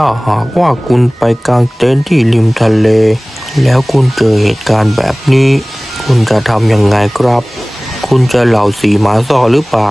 ถ้าหากว่าคุณไปกางเต็นท์ที่ริมทะเลแล้วคุณเจอเหตุการณ์แบบนี้คุณจะทำยังไงครับคุณจะเหล่าสีหมาซ่อหรือเปล่า